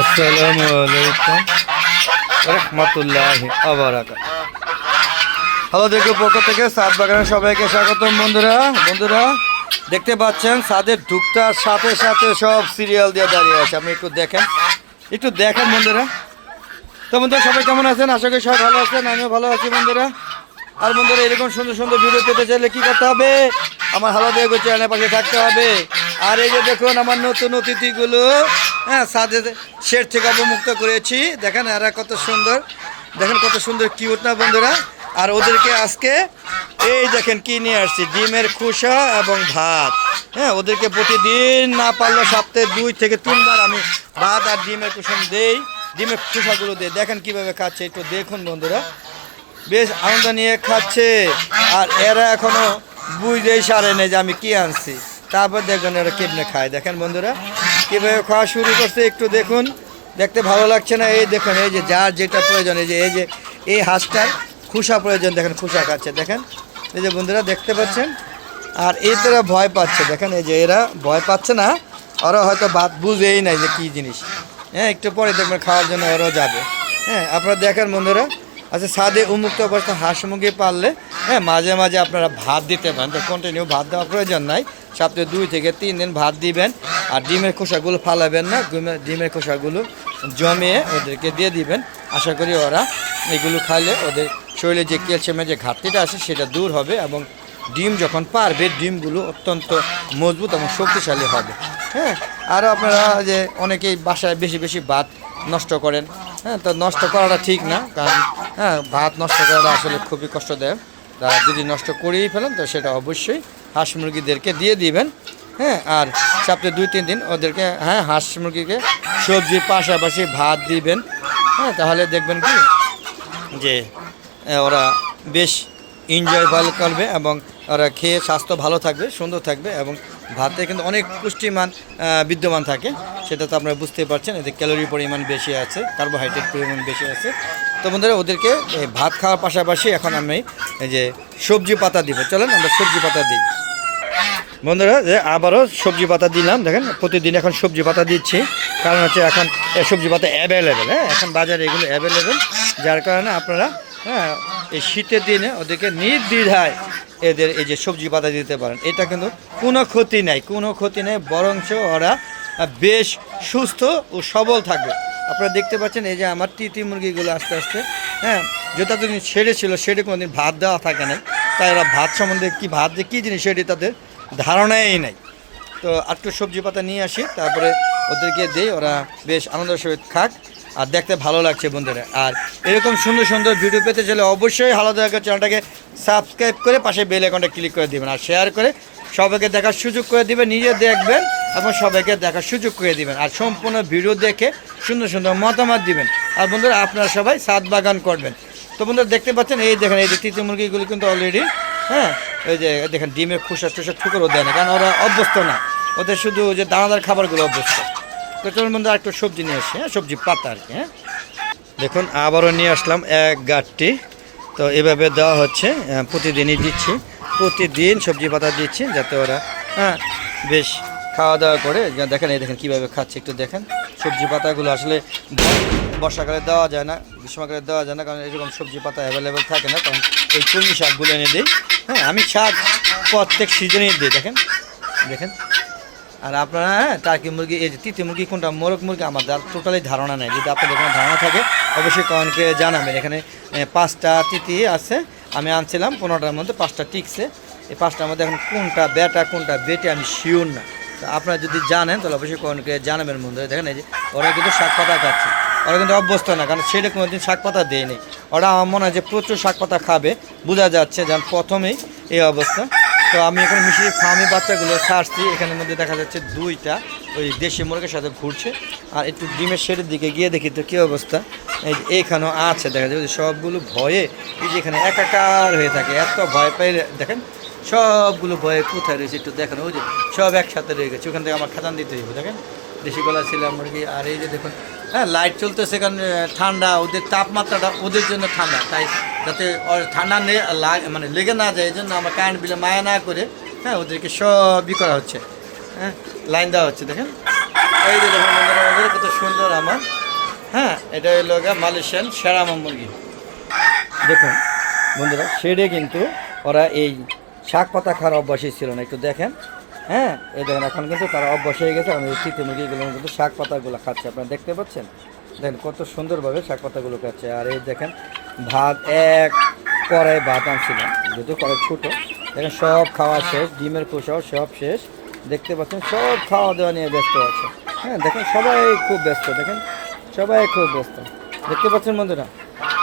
আসসালামু আলাইকুম রহমতুল্লাহ হ্যালো দেখো পক্ষ থেকে সাত বাগানের সবাইকে স্বাগতম বন্ধুরা। বন্ধুরা, দেখতে পাচ্ছেন সাদের ঢুকতার সাথে সাথে সব সিরিয়াল দিয়ে দাঁড়িয়ে আছে। আপনি একটু দেখেন। একটু দেখেন বন্ধুরা। তো বন্ধুরা, সবাই কেমন আছেন? আশা করি সবাই ভালো আছেন, আমিও ভালো আছি বন্ধুরা। আর বন্ধুরা, এরকম সুন্দর সুন্দর ভিডিও পেতে চাইলে কি করতে হবে? আমার হালো দেখো চ্যানেলের পাশে থাকতে হবে। আর এই যে দেখুন আমার নতুন অতিথিগুলো হ্যাঁ সাদে শেড থেকে অবমুক্ত করেছি। দেখেন এরা কত সুন্দর। দেখেন কত সুন্দর কিউট না বন্ধুরা? আর ওদেরকে আজকে এই দেখেন কি নিয়ে আসছি, ডিমের খোসা এবং ভাত। হ্যাঁ ওদেরকে প্রতিদিন না পারলে সপ্তাহে দুই থেকে তিনবার আমি ভাত আর ডিমের কুসুম দেই, ডিমের খোসাগুলো দিই। দেখেন কীভাবে খাচ্ছে, একটু দেখুন বন্ধুরা। বেশ আনন্দ নিয়ে খাচ্ছে। আর এরা এখনও বুঝতেই সারে নেই যে আমি কি আনছি। তারপর দেখবেন এরা কেমনে খায়। দেখেন বন্ধুরা, কীভাবে খাওয়া শুরু করছে একটু দেখুন। দেখতে ভালো লাগছে না, এই দেখুন, এই যে যার যেটা প্রয়োজন, এই যে এই যে, এই হাঁসটার খুসা প্রয়োজন, দেখেন খুসা খাচ্ছে, দেখেন। এই যে বন্ধুরা, দেখতে পাচ্ছেন? আর এই তোরা ভয় পাচ্ছে, দেখেন, এই যে এরা ভয় পাচ্ছে না, ওরা হয়তো বাদ বুঝেই নাই যে কী জিনিস। হ্যাঁ একটু পরে দেখবেন খাওয়ার জন্য ওরাও যাবে। হ্যাঁ আপনারা দেখেন বন্ধুরা আচ্ছা সাদে উন্মুক্ত অবস্থা হাঁস মুরগি পারলে হ্যাঁ মাঝে মাঝে আপনারা ভাত দিতে পারেন। তো কন্টিনিউ ভাত দেওয়ার প্রয়োজন নাই। সপ্তাহে দুই থেকে তিন দিন ভাত দিবেন আর ডিমের খোসাগুলো ফালাবেন না। ডিমের- ডিমের খোসাগুলো জমিয়ে ওদেরকে দিয়ে দিবেন। আশা করি ওরা এগুলো খাইলে ওদের শরীরে যে ক্যালসিয়ামের যে ঘাটতিটা আছে, সেটা দূর হবে এবং ডিম যখন পারবে, ডিমগুলো অত্যন্ত মজবুত এবং শক্তিশালী হবে। হ্যাঁ আরও আপনারা যে অনেকেই বাসায় বেশি বেশি ভাত নষ্ট করেন হ্যাঁ তো নষ্ট করাটা ঠিক না, কারণ হ্যাঁ ভাত নষ্ট করাটা আসলে খুবই কষ্টদায়ক। তা যদি নষ্ট করেই ফেলেন, তো সেটা অবশ্যই হাঁস মুরগিদেরকে দিয়ে দিবেন হ্যাঁ আর সপ্তাহে দুই, তিন দিন ওদেরকে হ্যাঁ হাঁস মুরগিকে সবজির পাশাপাশি ভাত দিবেন হ্যাঁ তাহলে দেখবেন কি, যে ওরা বেশ এনজয় ভালো করবে এবং ওরা খেয়ে স্বাস্থ্য ভালো থাকবে, সুন্দর থাকবে এবং ভাতে কিন্তু অনেক পুষ্টিমান বিদ্যমান থাকে। সেটা তো আপনারা বুঝতে পারছেন, এতে ক্যালোরি পরিমাণ বেশি আছে, কার্বোহাইড্রেট পরিমাণ বেশি আছে। তো বন্ধুরা, ওদেরকে ভাত খাওয়ার পাশাপাশি এখন আমি এই যে সবজি পাতা দিব। চলেন, আমরা সবজি পাতা দিই। বন্ধুরা, যে আবারও সবজি পাতা দিলাম, দেখেন, প্রতিদিন এখন সবজি পাতা দিচ্ছি। কারণ হচ্ছে এখন সবজি পাতা অ্যাভেলেবেল হ্যাঁ? এখন বাজারে এগুলো অ্যাভেলেবেল যার কারণে আপনারা হ্যাঁ এই শীতের দিনে ওদেরকে নির্দ্বিধায় এদের এই যে সবজি পাতা দিতে পারেন। এটা কিন্তু কোনো ক্ষতি নাই, কোনো ক্ষতি নেই, বরঞ্চ ওরা বেশ সুস্থ ও সবল থাকবে। আপনারা দেখতে পাচ্ছেন এই যে আমার তিতি মুরগিগুলো আস্তে আস্তে হ্যাঁ যেটা দিন শেডে ছিল শেডে কোনো দিন ভাত দেওয়া থাকে না তাই এরা ভাত সম্বন্ধে কি ভাত যে কী জিনিস সেটি তাদের ধারণাই নাই। তো একটু সবজি পাতা নিয়ে আসি, তারপরে ওদেরকে দিই, ওরা বেশ আনন্দের সহিত খাক। আর দেখতে ভালো লাগছে বন্ধুরা। আর এরকম সুন্দর সুন্দর ভিডিও পেতে চাইলে অবশ্যই হালো দেখা চ্যানেলটাকে সাবস্ক্রাইব করে পাশে বেল অ্যাকাউন্টে ক্লিক করে দিবেন আর শেয়ার করে সবাইকে দেখার সুযোগ করে দিবেন, নিজে দেখবেন এবং সবাইকে দেখার সুযোগ করে দিবেন আর সম্পূর্ণ ভিডিও দেখে সুন্দর সুন্দর মতামত দিবেন। আর বন্ধুরা, আপনারা সবাই সাত বাগান করবেন। তো বন্ধুরা, দেখতে পাচ্ছেন, এই দেখেন, এই যে তিতি মুরগিগুলো কিন্তু অলরেডি হ্যাঁ? এই যে দেখেন, ডিমের খুশা টুসা ঠুকরও দেয় না, কারণ ওরা অভ্যস্ত না। ওদের শুধু যে দানাদার খাবারগুলো অভ্যস্ত। চলুন বন্ধু একটু সবজি নিয়ে আসি হ্যাঁ? সবজি পাতা আর কি হ্যাঁ? দেখুন, আবারও নিয়ে আসলাম এক গাঁটটি। তো এভাবে দেওয়া হচ্ছে প্রতিদিনই দিচ্ছি। প্রতিদিন সবজি পাতা দিচ্ছি যাতে ওরা হ্যাঁ বেশ খাওয়া দাওয়া করে। দেখেন, এই দেখেন কীভাবে খাচ্ছে, একটু দেখেন। সবজি পাতাগুলো আসলে বর্ষাকালে দেওয়া যায় না, গ্রীষ্মকালে দেওয়া যায় না, কারণ এরকম সবজি পাতা অ্যাভেলেবেল থাকে না। কারণ এই কলমি শাকগুলো এনে দিই। হ্যাঁ আমি শাক প্রত্যেক সিজনেই দিই, দেখেন? দেখেন? আর আপনারা হ্যাঁ টার্কি মুরগি, এই যে তিতি মুরগি, কোনটা, মোরগ মুরগি, আমার টোটালি ধারণা নেই। যদি আপনাদের কোনো ধারণা থাকে, অবশ্যই কমেন্টকে জানাবেন। এখানে পাঁচটা তিতি আছে, আমি আনছিলাম, পনেরোটার মধ্যে পাঁচটা টিকছে। এই পাঁচটার মধ্যে এখন কোনটা বেটা কোনটা বেটে আমি শিওর না। তো আপনারা যদি জানেন, তাহলে অবশ্যই কমেন্টকে জানাবেন, বন্ধুরা। দেখেন, এই যে, ওরা কিন্তু শাক পাতা খাচ্ছে। ওরা কিন্তু অভ্যস্ত না, কারণ সেটা কোনোদিন শাক পাতা দেয়নি। ওরা আমার মনে হয় যে প্রচুর শাক পাতা খাবে। বোঝা যাচ্ছে যেন প্রথমেই এই অবস্থা। তো আমি এখন মিশরি ফার্মে বাচ্চাগুলো ছাড়ছি এখানের মধ্যে দেখা যাচ্ছে দুইটা, ওই দেশি মুরগের সাথে ঘুরছে। আর একটু ডিমের শেডের দিকে গিয়ে দেখি তো কী অবস্থা। এই এইখানেও আছে, দেখা যাচ্ছে সবগুলো ভয়ে এই যে এখানে একাকার হয়ে থাকে, এত ভয় পাই দেখেন, সবগুলো ভয়ে কোথায় রয়েছে একটু দেখেন। ওই যে সব একসাথে রয়ে গেছে, ওখান থেকে আমার খাতান দিতে হইব, দেখেন। দেশি গলা ছিল মুরগি, আর এই যে দেখুন হ্যাঁ লাইট চলতেছে কারণ ঠান্ডা, ওদের তাপমাত্রাটা ওদের জন্য ঠান্ডা, তাই যাতে ঠান্ডা মানে লেগে না যায়, এই জন্য আমার কারেন্ট বিলে মায়া না করে হ্যাঁ ওদেরকে সবই করা হচ্ছে হ্যাঁ লাইন দেওয়া হচ্ছে, দেখেন। এই যে দেখুন ওদের কত সুন্দর আমার হ্যাঁ এটা হলো মালয়েশিয়ান সেরামা মুরগি। দেখুন, বন্ধুরা শেডে কিন্তু ওরা এই শাক পাতা খাওয়ার অভ্যাসই ছিল না, একটু দেখেন। হ্যাঁ এই দেখেন, এখন কিন্তু তারা অভ্যাস হয়ে গেছে। আমাদের শীতে মুরগিগুলো, কিন্তু শাক পাতাগুলো খাচ্ছে। আপনারা দেখতে পাচ্ছেন? দেখেন, কত সুন্দরভাবে শাক পাতাগুলো খাচ্ছে। আর এই দেখেন, ভাত এক কড়াই ভাত আনছিলাম যেহেতু কড়াই ছোটো। দেখেন, সব খাওয়া শেষ, ডিমের খোসাও সব শেষ। দেখতে পাচ্ছেন, সব খাওয়া দাওয়া নিয়ে ব্যস্ত আছে। হ্যাঁ দেখেন, সবাই খুব ব্যস্ত, দেখেন। সবাই খুব ব্যস্ত। দেখতে পাচ্ছেন, বন্ধুরা?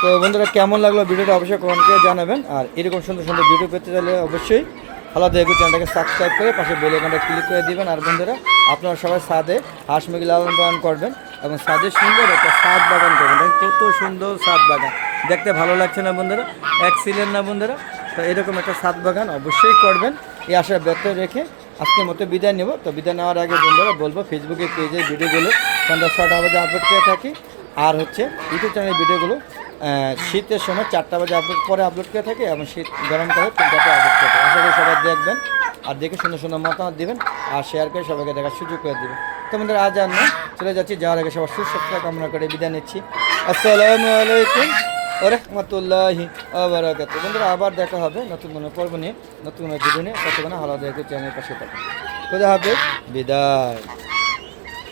তো বন্ধুরা, কেমন লাগল ভিডিওটা অবশ্যই কমেন্টে জানাবেন। আর এরকম সুন্দর সুন্দর ভিডিও পেতে চাইলে অবশ্যই আলাদা এগু চ্যানেলটাকে সাবস্ক্রাইব করে পাশে বেল আইকনটা ক্লিক করে দিবেন। আর বন্ধুরা, আপনারা সবাই সাদে হাঁস মুরগি লালন পালন করবেন এবং সাদে সুন্দর একটা সাদ বাগান করবেন। কত সুন্দর সাদ বাগান। দেখতে ভালো লাগছে না বন্ধুরা? এক্সিলেন্ট না বন্ধুরা? তো এরকম একটা সাদ বাগান অবশ্যই করবেন। এই আশা ব্যর্থ রেখে আজকের মতো বিদায় নেব। তো বিদায় নেওয়ার আগে বন্ধুরা বলব ফেসবুকে পেজে ভিডিওগুলো সন্ধ্যা ছটা বাজে আপলোড করে থাকি। আর হচ্ছে ইউটিউব চ্যানেলের ভিডিওগুলো শীতের সময় চারটা বাজে আপলোড পরে আপলোড করে থাকে এবং শীত গরমকালে তিনটাতে আপলোড করে আশা করি সবাই দেখবেন আর দেখে সুন্দর সুন্দর মতামত দিবেন আর শেয়ার করে সবাইকে দেখার সুযোগ করে দিবেন। তো বন্ধুরা আজ আর নয়, চলে যাচ্ছি। যাওয়ার আগে সবার সুস্বাস্থ্য কামনা করে বিদায় নিচ্ছি। আসসালামু আলাইকুম রহমতুল্লাহি আবরাকাত বন্ধুরা, আবার দেখা হবে নতুন কোনো পর্ব নিয়ে, নতুন কোনো ভিডিও নিয়ে। ততক্ষণে হালাদা চ্যানেলের পাশে থাকুন। খোদা হাফেজ। বিদায়।